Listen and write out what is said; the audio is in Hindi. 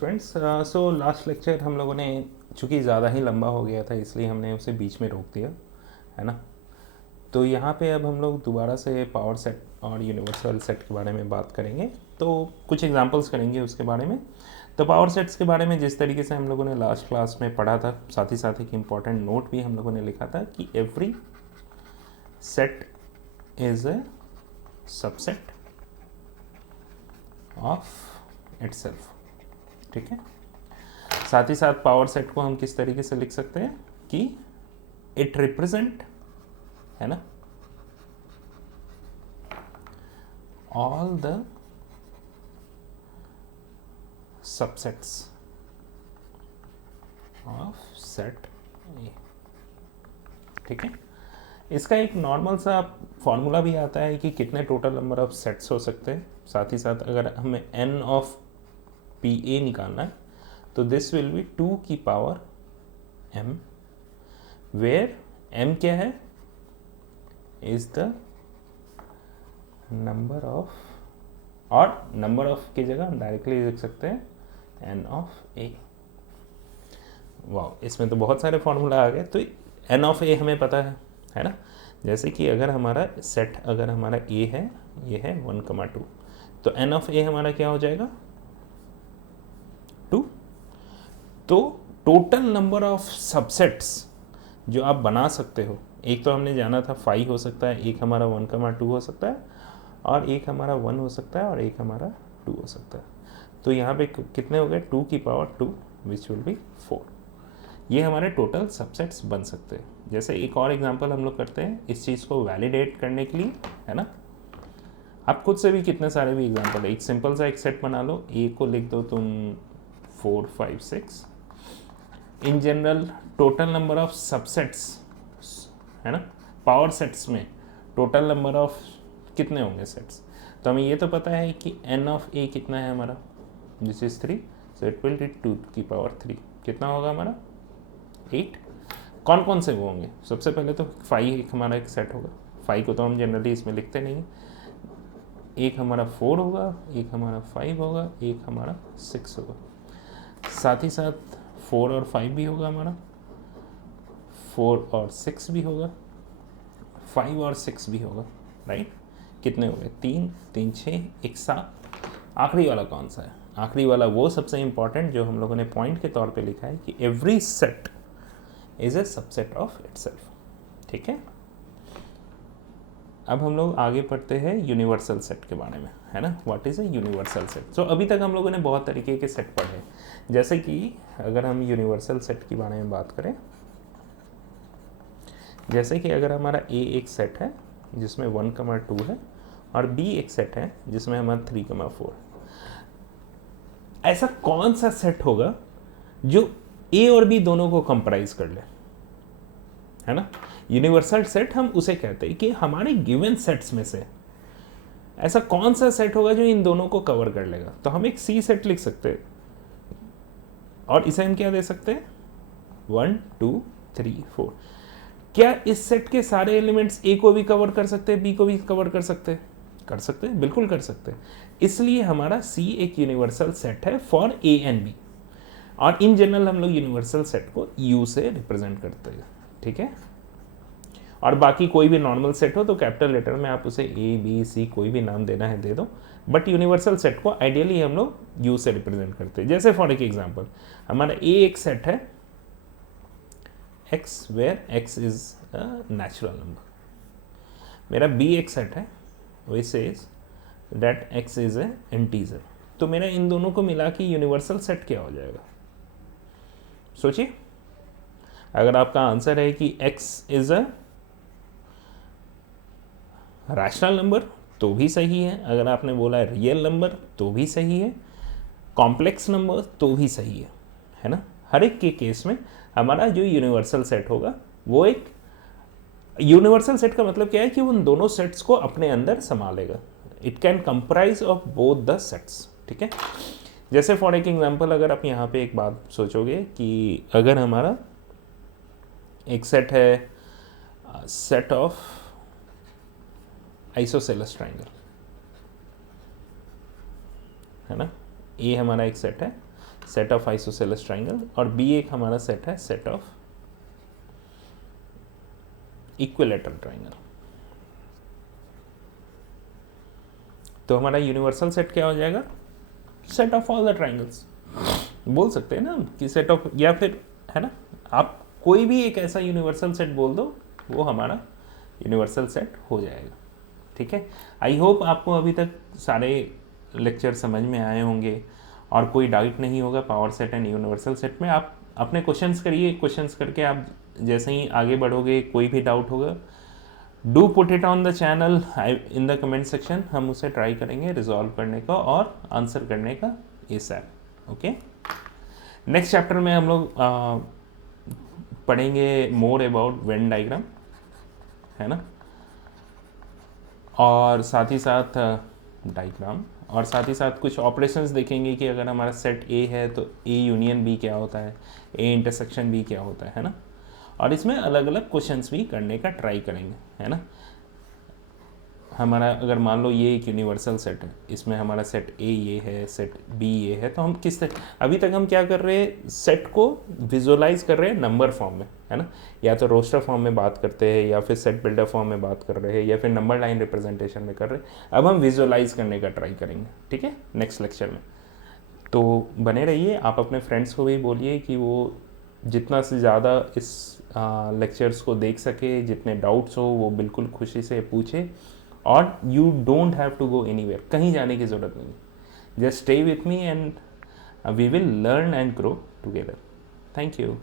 फ्रेंड्स, सो लास्ट लेक्चर हम लोगों ने चूँकि ज़्यादा ही लंबा हो गया था इसलिए हमने उसे बीच में रोक दिया, है ना। तो यहाँ पे अब हम लोग दोबारा से पावर सेट और यूनिवर्सल सेट के बारे में बात करेंगे। तो कुछ एग्जांपल्स करेंगे उसके बारे में। तो पावर सेट्स के बारे में जिस तरीके से हम लोगों ने लास्ट क्लास में पढ़ा था, साथ ही एक इम्पॉर्टेंट नोट भी हम लोगों ने लिखा था कि every set is a subset of itself. ठीक है। साथ ही साथ पावर सेट को हम किस तरीके से लिख सकते हैं कि इट रिप्रेजेंट, है ना, all the subsets of set ए। ठीक है। इसका एक नॉर्मल सा फॉर्मूला भी आता है कि कितने टोटल नंबर ऑफ सेट्स हो सकते हैं। साथ ही साथ अगर हमें n ऑफ पी ए निकालना है तो दिस विल बी 2 की पावर m, वेयर m क्या है, इज द नंबर ऑफ, और नंबर ऑफ की जगह हम डायरेक्टली लिख सकते हैं n ऑफ a। वाह, इसमें तो बहुत सारे फॉर्मूला आ गए। तो n ऑफ a हमें पता है ना। जैसे कि अगर हमारा सेट, अगर हमारा a है, ये है 1,2, तो n ऑफ a हमारा क्या हो जाएगा 2। तो टोटल नंबर ऑफ सबसेट्स जो आप बना सकते हो, एक तो हमने जाना था 5 हो सकता है, एक हमारा 1,2 हो सकता है, और एक हमारा 1 हो सकता है, और एक हमारा 2 हो सकता है। तो यहाँ पे कितने हो गए, 2 की पावर 2 विच विल बी 4। ये हमारे टोटल सबसेट्स बन सकते हैं। जैसे एक और एग्जांपल हम लोग करते हैं इस चीज़ को वैलिडेट करने के लिए, है ना। आप खुद से भी कितने सारे भी एग्जांपल है, एक सिंपल सा एक सेट बना लो, ए को लिख दो तुम 4, 5, 6। In general total number of subsets, है ना, पावर सेट्स में टोटल नंबर ऑफ कितने होंगे सेट्स। तो हमें ये तो पता है कि n ऑफ a कितना है हमारा, this is 3, so it will be 2 की पावर 3। कितना होगा हमारा 8। कौन कौन से वो होंगे, सबसे पहले तो 5 एक हमारा एक सेट होगा। 5 को तो हम जनरली इसमें लिखते नहीं हैं। एक हमारा 4 होगा, एक हमारा 5 होगा, एक हमारा 6 होगा। साथ ही साथ 4 और 5 भी होगा हमारा, 4 और 6 भी होगा, 5 और 6 भी होगा, राइट। कितने हो गए, 3, 3, 6, 1, 7। आखिरी वाला कौन सा है, आखिरी वाला वो सबसे इंपॉर्टेंट जो हम लोगों ने पॉइंट के तौर पे लिखा है कि every set is a subset of itself. ठीक है। अब हम लोग आगे पढ़ते हैं यूनिवर्सल सेट के बारे में, है ना। What is a universal set. So अभी तक हम लोगों ने बहुत तरीके के सेट पढ़े, जैसे कि अगर हम यूनिवर्सल सेट के बारे में बात करें, जैसे कि अगर हमारा ए एक सेट है जिसमें 1,2 है, और बी एक सेट है जिसमें हमारा 3,4। ऐसा कौन सा सेट होगा जो ए और बी दोनों को कंप्राइज कर ले, है ना। यूनिवर्सल सेट हम उसे कहते हैं कि हमारे गिवन सेट्स में से ऐसा कौन सा सेट होगा जो इन दोनों को कवर कर लेगा। तो हम एक सी सेट लिख सकते हैं, और इसे हम क्या दे सकते हैं 1, 2, 3, 4। क्या इस सेट के सारे एलिमेंट्स ए को भी कवर कर सकते हैं, बी को भी कवर कर सकते हैं, बिल्कुल कर सकते हैं। इसलिए हमारा सी एक यूनिवर्सल सेट है फॉर ए एंड बी, और इन जनरल हम लोग यूनिवर्सल सेट को यू से रिप्रेजेंट करते हैं। ठीक है। और बाकी कोई भी नॉर्मल सेट हो तो कैपिटल लेटर में आप उसे ए, बी, सी कोई भी नाम देना है दे दो, बट यूनिवर्सल सेट को आइडियली हम लोग यू से रिप्रेजेंट करते हैं। जैसे फॉर एक एग्जांपल, हमारा ए एक सेट है x where x is a natural number, मेरा बी एक सेट है which says that x is a integer. तो मेरा इन दोनों को मिला के यूनिवर्सल सेट क्या हो जाएगा, सोचिए। अगर आपका आंसर है कि x is a rational number तो भी सही है, अगर आपने बोला रियल नंबर तो भी सही है, कॉम्प्लेक्स नंबर तो भी सही है ना। हर एक के केस में हमारा जो यूनिवर्सल सेट होगा वो एक यूनिवर्सल सेट का मतलब क्या है कि उन दोनों सेट्स को अपने अंदर संभालेगा। It can comprise of both the sets. ठीक है। जैसे फॉर एक एग्जांपल, अगर आप यहाँ पे एक बात सोचोगे कि अगर हमारा एक सेट है सेट ऑफ आइसोसेलेस ट्राइंगल, है ना। ए हमारा एक सेट है सेट ऑफ आइसोसेलेस ट्राइंगल, और बी एक हमारा सेट है सेट ऑफ इक्विलैटरल ट्राइंगल। तो हमारा यूनिवर्सल सेट क्या हो जाएगा, set of all the triangles बोल सकते हैं ना कि सेट ऑफ, या फिर है ना, आप कोई भी एक ऐसा यूनिवर्सल सेट बोल दो वो हमारा यूनिवर्सल सेट हो जाएगा। ठीक है, आई होप आपको अभी तक सारे लेक्चर समझ में आए होंगे और कोई डाउट नहीं होगा power set and universal set में। आप अपने क्वेश्चंस करिए, क्वेश्चंस करके आप जैसे ही आगे बढ़ोगे कोई भी डाउट होगा do put it on the channel in the comment section, हम उसे ट्राई करेंगे रिजॉल्व करने का और आंसर करने का एसएप। ओके, नेक्स्ट चैप्टर में हम लोग पढ़ेंगे मोर अबाउट वेन डायग्राम, है ना, और साथ ही साथ डायग्राम, और साथ ही साथ कुछ ऑपरेशंस देखेंगे कि अगर हमारा सेट ए है तो ए यूनियन बी क्या होता है, ए इंटरसेक्शन बी क्या होता है ना, और इसमें अलग अलग क्वेश्चंस भी करने का ट्राई करेंगे, है ना। हमारा अगर मान लो ये एक यूनिवर्सल सेट है, इसमें हमारा सेट ए ये है, सेट बी ये है, तो हम किस तरह, अभी तक हम क्या कर रहे हैं, सेट को विजुअलाइज कर रहे हैं नंबर फॉर्म में, है ना, या तो रोस्टर फॉर्म में बात करते हैं, या फिर सेट बिल्डर फॉर्म में बात कर रहे हैं, या फिर नंबर लाइन रिप्रेजेंटेशन में कर रहे हैं। अब हम विजुअलाइज करने का ट्राई करेंगे, ठीक है, नेक्स्ट लेक्चर में। तो बने रहिए, आप अपने फ्रेंड्स को भी बोलिए कि वो जितना से ज़्यादा इस लेक्चर्स को देख सके, जितने डाउट्स हो वो बिल्कुल खुशी से पूछे, और you don't have to go anywhere, कहीं जाने की ज़रूरत नहीं, just stay with me and we will learn and grow together. Thank you.